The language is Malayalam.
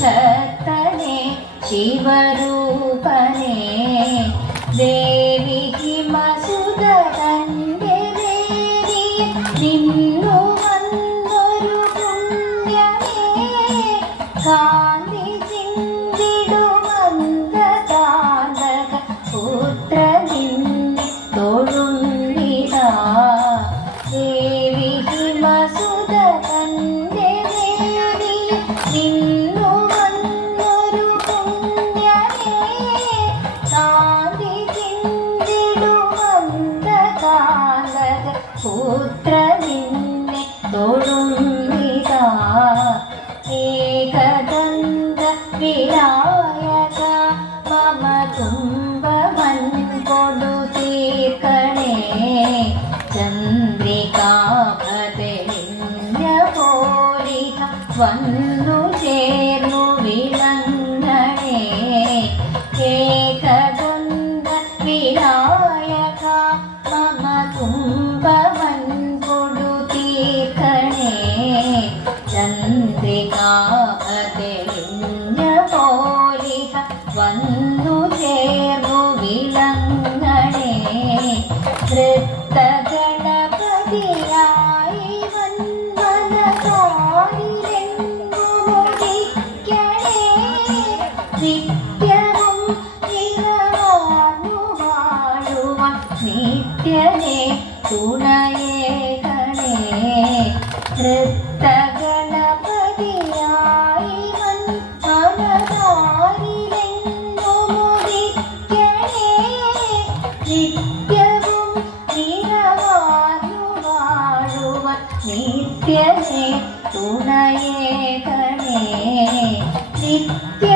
ശക്തനെ ശിവരൂപനെ ദേവി ഹിമസുത തന്റെ ദേവി നിന്നു വന്നൊരു പുണ്യമേ കാന്തി ചിന്തിടുമന്ദകാന്തക പുത്ര നിന്നെ തൊഴുന്നിതാ ദേവി ഹിമസുത തന്റെ ദേവി നിന്നു വന്നൊരു പുണ്യമേ കാന്തി ചിന്തിടുമന്ദകാന്തക പുത്ര നിന്നെ തൊഴുന്നിതാ ഏകദന്ത വിനായക മമ തുമ്പമൻ കൊടു തീർക്കണേ ചന്ദ്രികാഭതലിംഗ പോലിക വന്നു ചേർന്നു വിളങ്ങണേ ഏകദന്ത വിനായക മമ തുമ്പമൻ കൊടു തീർക്കണേ ചന്ദ്രികാഭതലിംഗ പോലിക വന്നു ചേർന്നു വിളങ്ങണേ നൃത്തഗണപതിയായി വന്മനകാരിലെങ്ങുമുദിക്കണേ നിത്യവും നിറവാർന്നു വാഴുവാൻ നിത്യനെ തുണയേകണേ നൃത്തഗണപതിയായി വന്മനകാരിലെങ്ങുമുദിക്കണേ നിത്യവും നിറവാർന്നു വാഴുവാൻ നിത്യനെ തുണയേകണേ നിത്യ